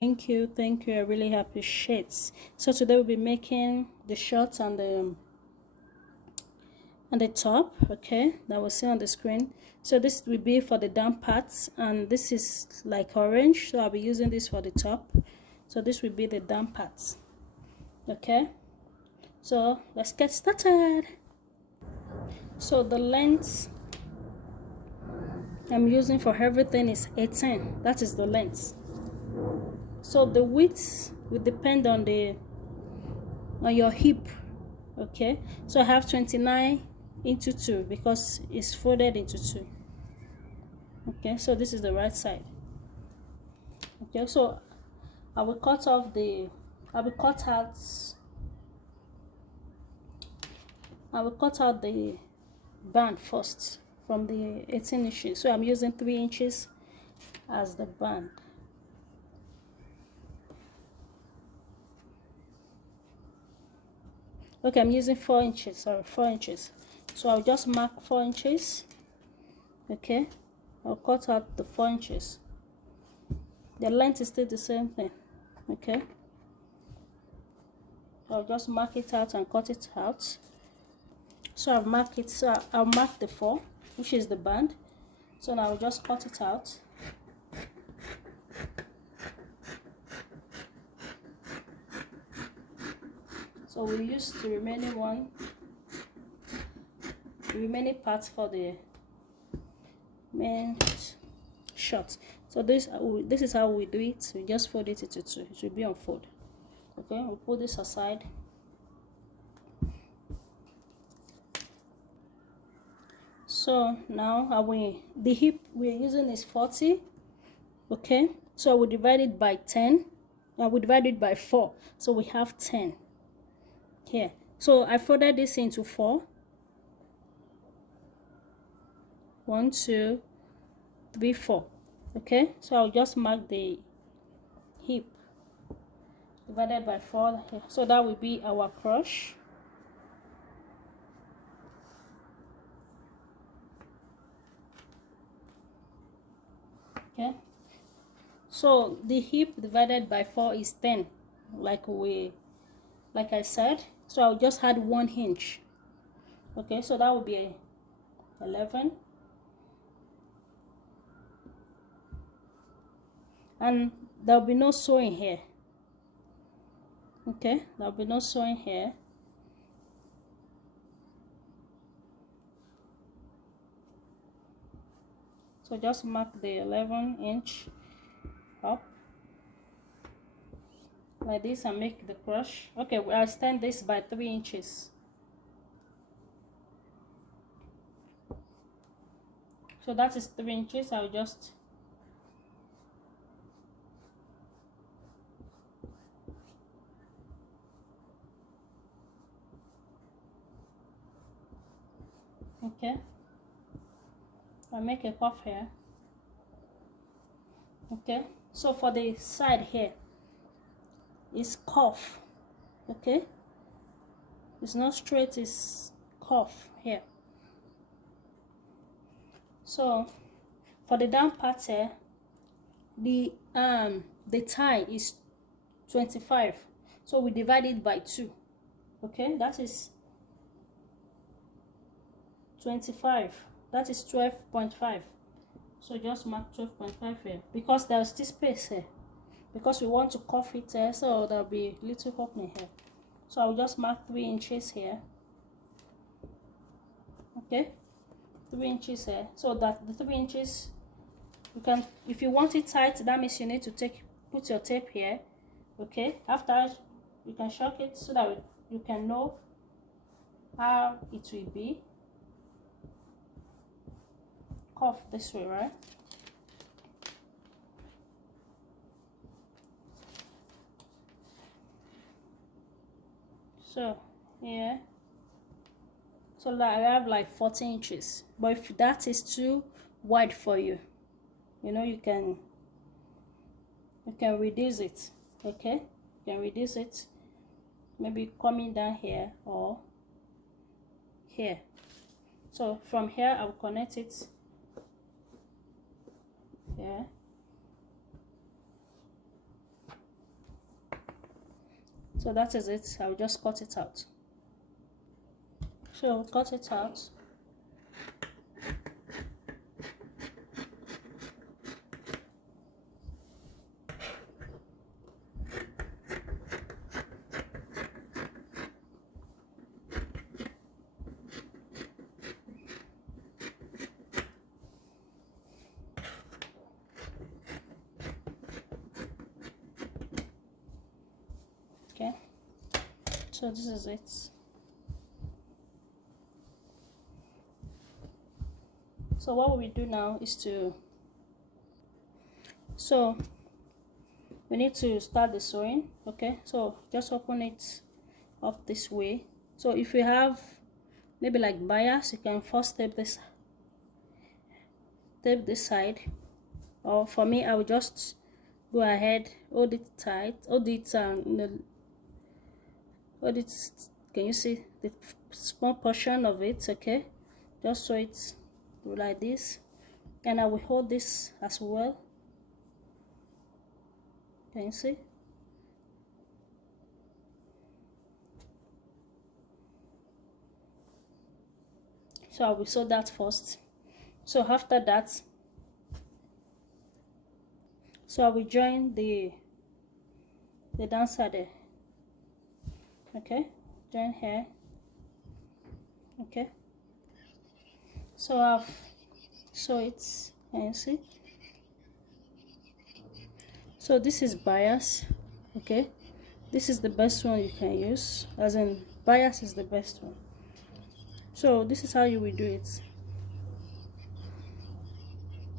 Thank you. I really appreciate. So today we'll be making the shorts and the top, okay, that we'll see on the screen. So this will be for the down parts, and this is like orange, so I'll be using this for the top. So this will be the down parts, okay. So let's get started. So the length I'm using for everything is 18. That is the length. So the width will depend on your hip, okay. So I have 29 into 2 because it's folded into 2, okay. So this is the right side, okay. So I will cut off the I will cut out I will cut out the band first from the 18 inches. So I'm using 3 inches as the band. Okay, I'm using 4 inches, sorry, 4 inches. So I'll just mark 4 inches, okay. I'll cut out the 4 inches. The length is still the same thing, okay. I'll just mark it out and cut it out. So I've marked it, so I'll mark the 4, which is the band. So now I'll just cut it out. So we use the remaining parts for the main shot. So this is how we do it. We just fold it into 2. It will be on fold, okay. We'll put this aside. So now the hip we're using is 40, okay. So I will divide it by 10. I will divide it by 4, so we have 10 here. So I folded this into 4. 1 2 3 4, okay. So I'll just mark the hip divided by 4 here. So that will be our crush, okay. So the hip divided by 4 is 10, like I said. So I'll just add 1 inch, okay. So that will be 11, and there'll be no sewing here, okay. There'll be no sewing here. So just mark the 11-inch up like this and make the crush, okay. I'll extend this by 3 inches. So that is 3 inches. I'll just okay. I'll make a cuff here, okay. So for the side here is cuff, okay. It's not straight, it's cuff here. So for the down part here, the tie is 25, so we divide it by 2, okay. That is 25, that is 12.5. So just mark 12.5 here because there's this space here, because we want to cuff it here, so there'll be little opening here. So I'll just mark 3 inches here, okay. 3 inches here, so that the 3 inches, you can, if you want it tight, that means you need to put your tape here, okay. After, you can shock it so that you can know how it will be cuff this way, right? So yeah, so like I have like 14 inches, but if that is too wide for you, you can reduce it, okay. You can reduce it, maybe coming down here or here. So from here I'll connect it here, So that is it. I'll just cut it out. So cut it out. Okay, so this is it. So what we do now is we need to start the sewing. Okay, so just open it up this way. So if you have maybe like bias, you can first tape this side, or for me I will just go ahead, hold it tight, hold it can you see the small portion of it? Okay, just sew it like this, and I will hold this as well. Can you see? So I will sew that first. So after that, so I will join the dancer there. Okay, join here. Okay, so I've sew it. Can you see? So this is bias. Okay, this is the best one you can use, as in bias is the best one. So this is how you will do it.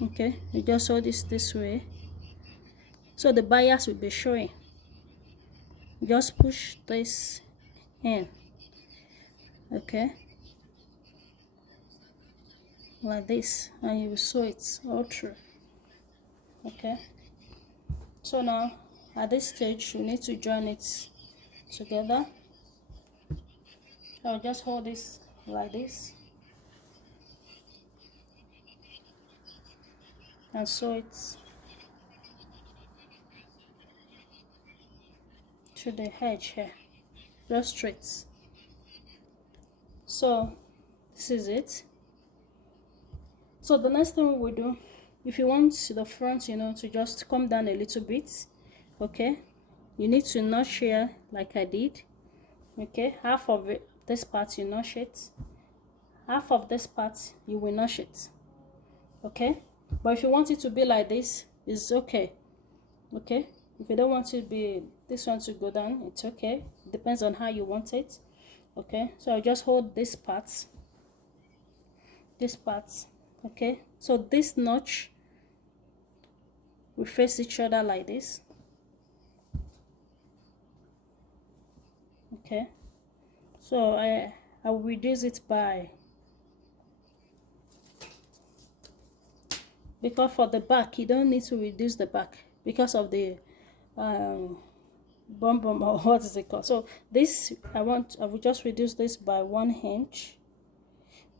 Okay, you just hold this way, so the bias will be showing. Just push this in. Okay, like this, and you will sew it all through. Okay, so now at this stage you need to join it together. I'll just hold this like this and sew it to the edge here, just straight. So this is it. So the next thing we will do, if you want the front, you know, to just come down a little bit, okay, you need to notch here like I did. Okay, half of it, this part you notch it, half of this part you will notch it. Okay, but if you want it to be like this, it's okay. Okay, if you don't want it to be this one to go down, it's okay. It depends on how you want it. Okay, so I'll just hold this part, okay, so this notch will face each other like this. Okay, so I will reduce it by, because for the back you don't need to reduce the back because of the bum or what is it called. So this I will just reduce this by 1 inch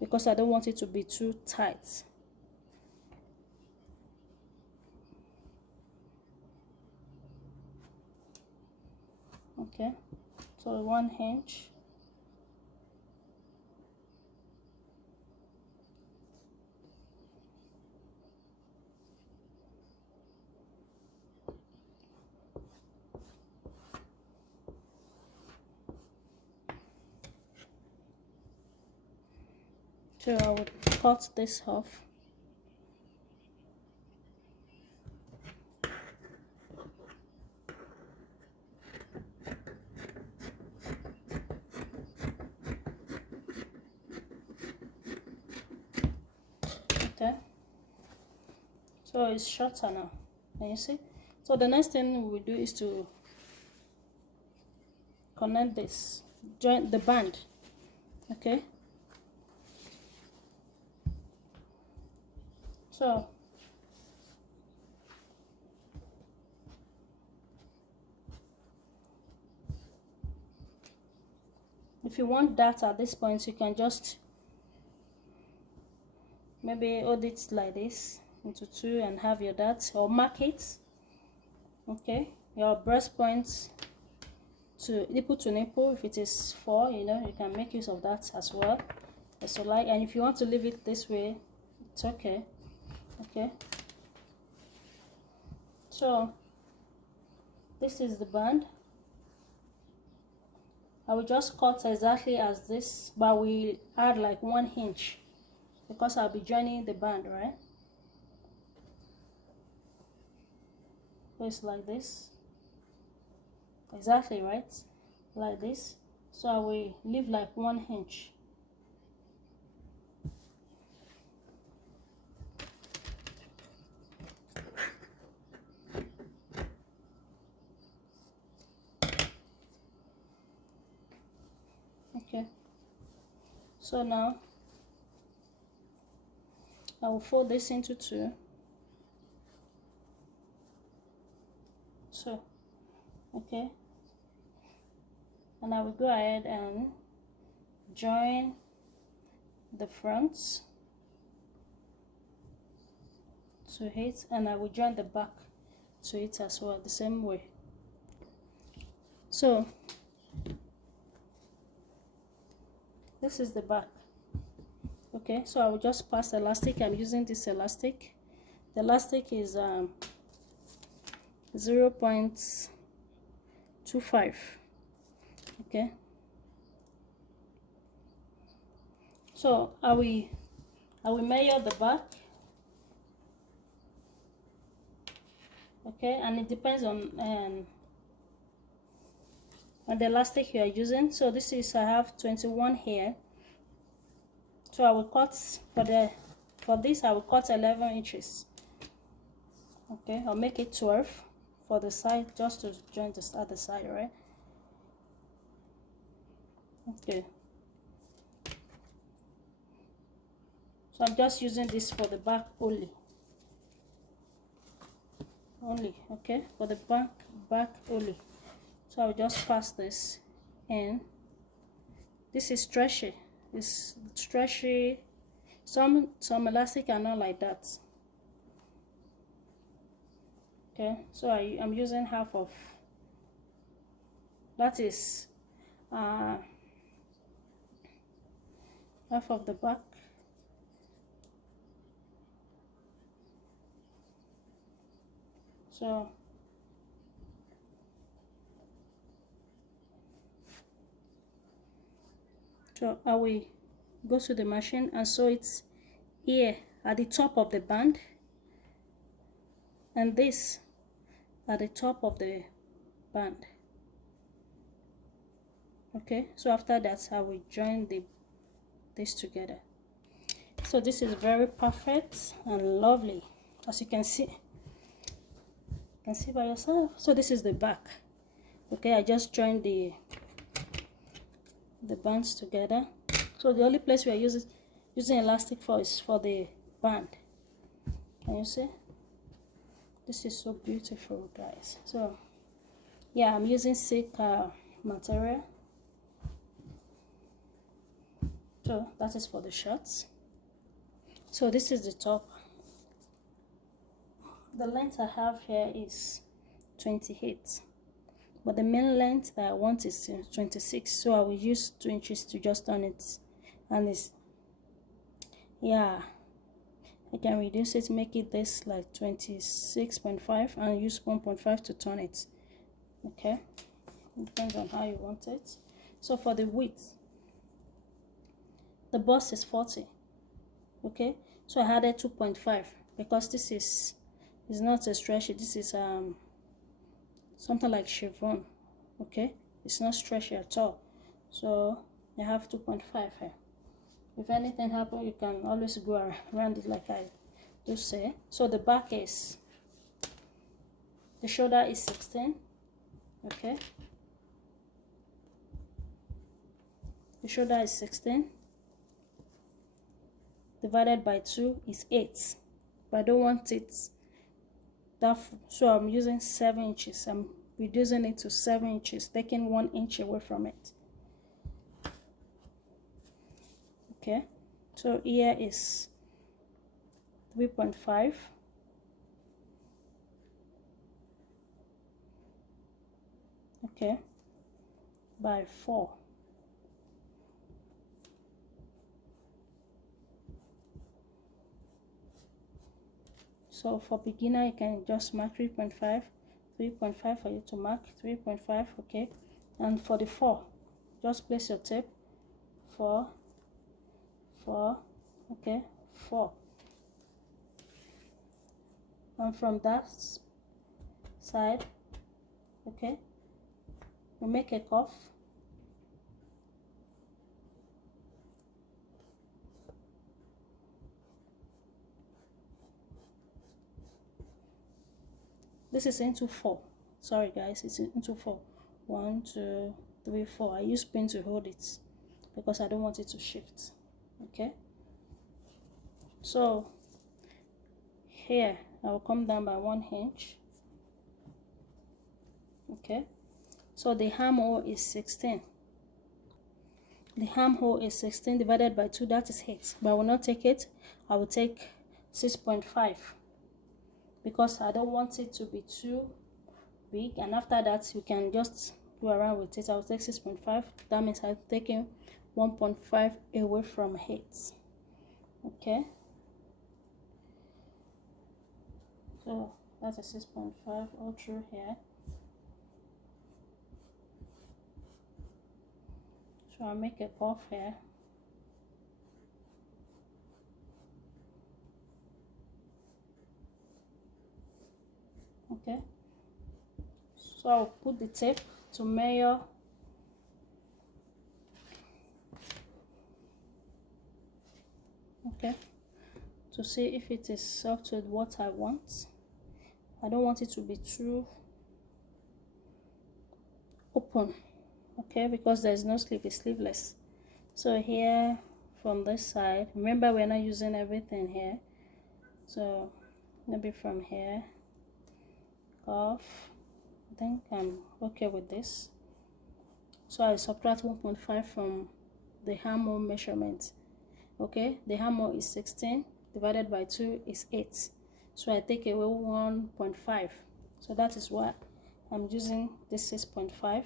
because I don't want it to be too tight. Okay, so 1 inch. So I would cut this off. Okay, so it's shorter now. Can you see? So the next thing we will do is to connect this, join the band. Okay, so if you want that at this point, you can just maybe hold it like this into 2 and have your dart, or mark it. Okay, your breast point to nipple to nipple. If it is 4, you know, you can make use of that as well, as you like. And if you want to leave it this way, it's okay. Okay, so this is the band. I will just cut exactly as this, but we add like 1 inch because I'll be joining the band, right? So it's like this, exactly, right? Like this. So I will leave like 1 inch. Okay, so now I will fold this into 2. So, okay, and I will go ahead and join the fronts to it, and I will join the back to it as well, the same way. So this is the back. Okay, so I will just pass elastic. I'm using this elastic. The elastic is 0.25. okay, so I will measure the back. Okay, and it depends on the elastic you are using. So this is, I have 21 here, so I will cut for this I will cut 11 inches. Okay, I'll make it 12 for the side, just to join this other side, right? Okay, so I'm just using this for the back only, okay, for the back only. So I'll just pass this in. This is stretchy, it's stretchy. Some elastic are not like that. Okay, so I'm using half of that, is half of the back. So I will go to the machine and sew it here at the top of the band, and this at the top of the band. Okay, so after that I will join this together. So this is very perfect and lovely, as you can see. You can see by yourself. So this is the back. Okay, I just joined the bands together. So the only place we are using elastic for is for the band. Can you see? This is so beautiful, guys. So yeah, I'm using silk material. So that is for the shorts. So this is the top. The length I have here is 28, but the main length that I want is 26, so I will use 2 inches to just turn it. And it's, yeah, I can reduce it, make it this like 26.5, and use 1.5 to turn it. Okay, it depends on how you want it. So for the width, the bust is 40. Okay, so I added 2.5 because this is not a stretchy. This is something like chevron. Okay, it's not stretchy at all, so I have 2.5 here. If anything happens, you can always go around it like I do say. So the back is, the shoulder is 16. Okay, the shoulder is 16 divided by 2 is 8, but I don't want it that, so I'm using 7 inches. I'm reducing it to 7 inches, taking 1 inch away from it. Okay, so here is 3.5. Okay, by 4. So for beginner, you can just mark 3.5, 3.5 for you to mark 3.5, okay. And for the 4, just place your tape, 4, 4, okay, 4. And from that side, okay, we make a cuff. This is into 4. Sorry guys, it's into 4. 1, 2, 3, 4. I use pin to hold it because I don't want it to shift. Okay. So here I will come down by 1 inch. Okay. So the armhole is 16. The armhole is 16 divided by 2, that is 8. But I will not take it. I will take 6.5 because I don't want it to be too big. And after that, you can just go around with it. I will take 6.5. That means I'm taking 1.5 away from 8. Okay. So that's a 6.5 all through here. So I'll make a puff here. Okay. So I'll put the tape to measure. Okay. To see if it is up to what I want. I don't want it to be too open. Okay, because there's no sleeve, it's sleeveless. So here from this side, remember we're not using everything here. So maybe from here, off. I think I'm okay with this. So I subtract 1.5 from the armhole measurement. Okay, the armhole is 16 divided by 2 is 8. So I take away 1.5. So that is why I'm using this 6.5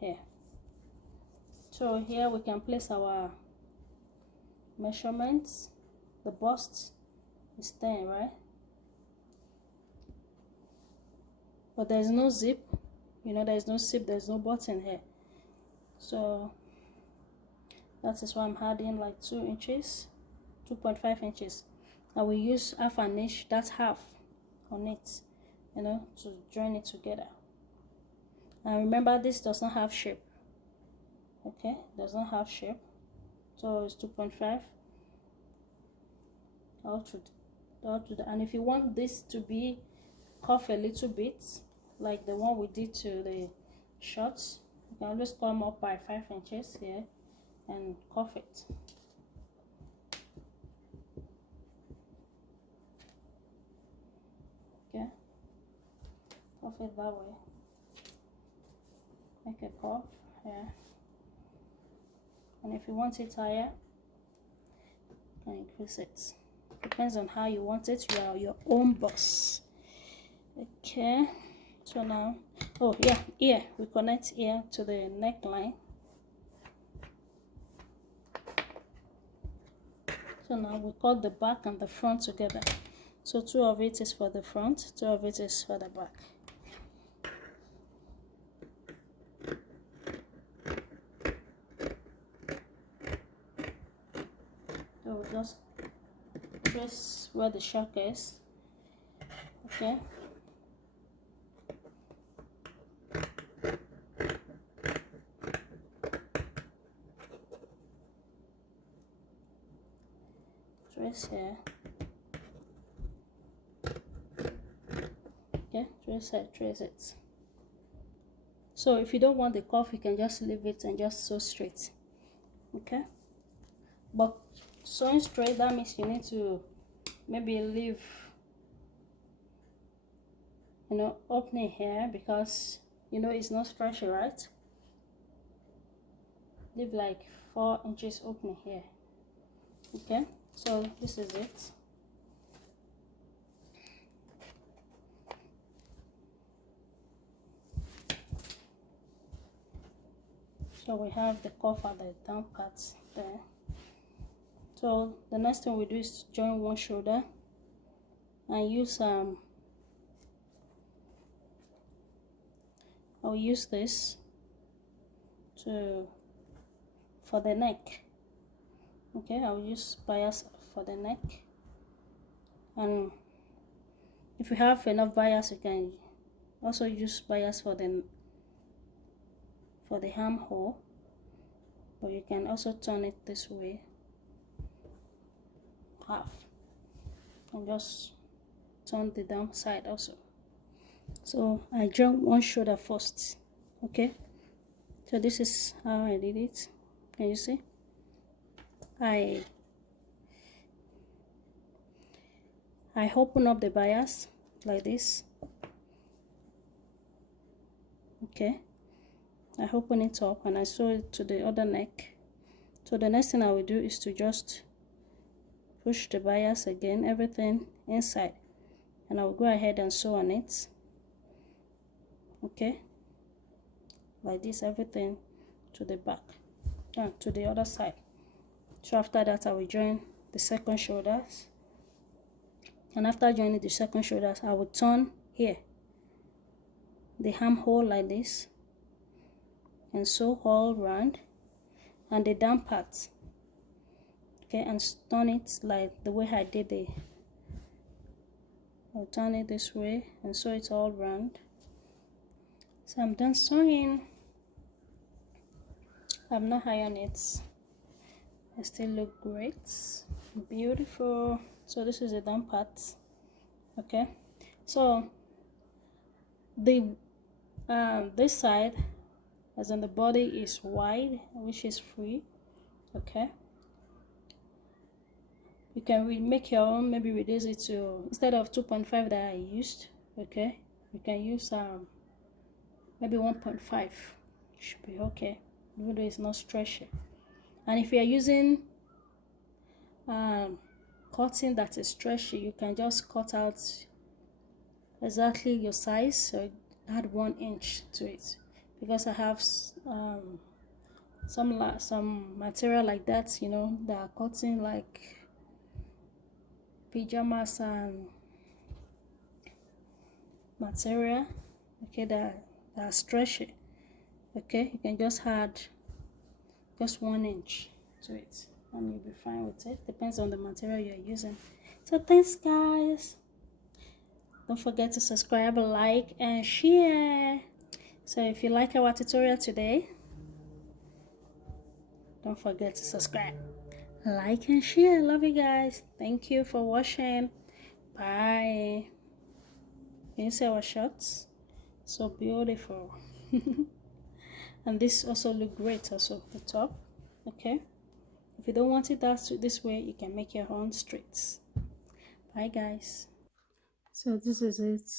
here. So here we can place our measurements. The bust is 10, right? But there's no zip, you know, there's no zip, there's no button here. So that is why I'm adding like 2 inches, 2.5 inches. I will use half an inch, that's half on it, you know, to join it together. And remember, this does not have shape. Okay, does not have shape. So it's 2.5 all through the, and if you want this to be cuff a little bit, like the one we did to the shorts, you can always come up by 5 inches here and cuff it. Okay, cuff it that way. Make a cuff here, and if you want it higher, you can increase it. Depends on how you want it. You are your own boss. Okay, so now, oh yeah, ear, we connect ear to the neckline. So now we cut the back and the front together. So 2 of it is for the front, 2 of it is for the back. So we'll just trace where the shock is. Okay. Trace here. Okay, trace it, trace it. So if you don't want the cuff, you can just leave it and just sew straight. Okay. But sewing straight, that means you need to maybe leave, you know, opening here because, you know, it's not stretchy, right? Leave like 4 inches opening here. Okay, so this is it. So we have the cuff at the down part there. So the next thing we do is to join one shoulder and use I'll use this for the neck. Okay, I'll use bias for the neck, and if you have enough bias, you can also use bias for the armhole, but you can also turn it this way, half, and just turn the down side also. So I join one shoulder first. Okay, so this is how I did it. Can you see? I open up the bias like this. Okay, I open it up and I sew it to the other neck. So the next thing I will do is to just push the bias again, everything inside, and I will go ahead and sew on it. Okay, like this, everything to the back, to the other side. So after that, I will join the second shoulders, and after joining the second shoulders, I will turn here, the armhole like this, and sew all round, and the down part. Okay, and turn it like the way I did it. I'll turn it this way and sew it all round. So I'm done sewing. I've not ironed it. It still look great, beautiful. So this is the down part. Okay, so the this side, as in the body, is wide, which is free. Okay, you can make your own, maybe reduce it to, instead of 2.5 that I used, okay, you can use maybe 1.5. Should be okay, even though it's not stretchy. And if you are using cotton that is stretchy, you can just cut out exactly your size, so add 1 inch to it, because I have some material like that, you know, that are cotton, like pajamas and material, okay, that are stretchy. Okay, you can just add just 1 inch to it and you'll be fine with it. Depends on the material you're using. So thanks guys, don't forget to subscribe, like and share. So if you like our tutorial today, don't forget to subscribe, like and share. Love you guys. Thank you for watching. Bye. Can you see our shorts? So beautiful. And this also look great also, the top. Okay, if you don't want it this way, you can make your own straights. Bye guys. So this is it.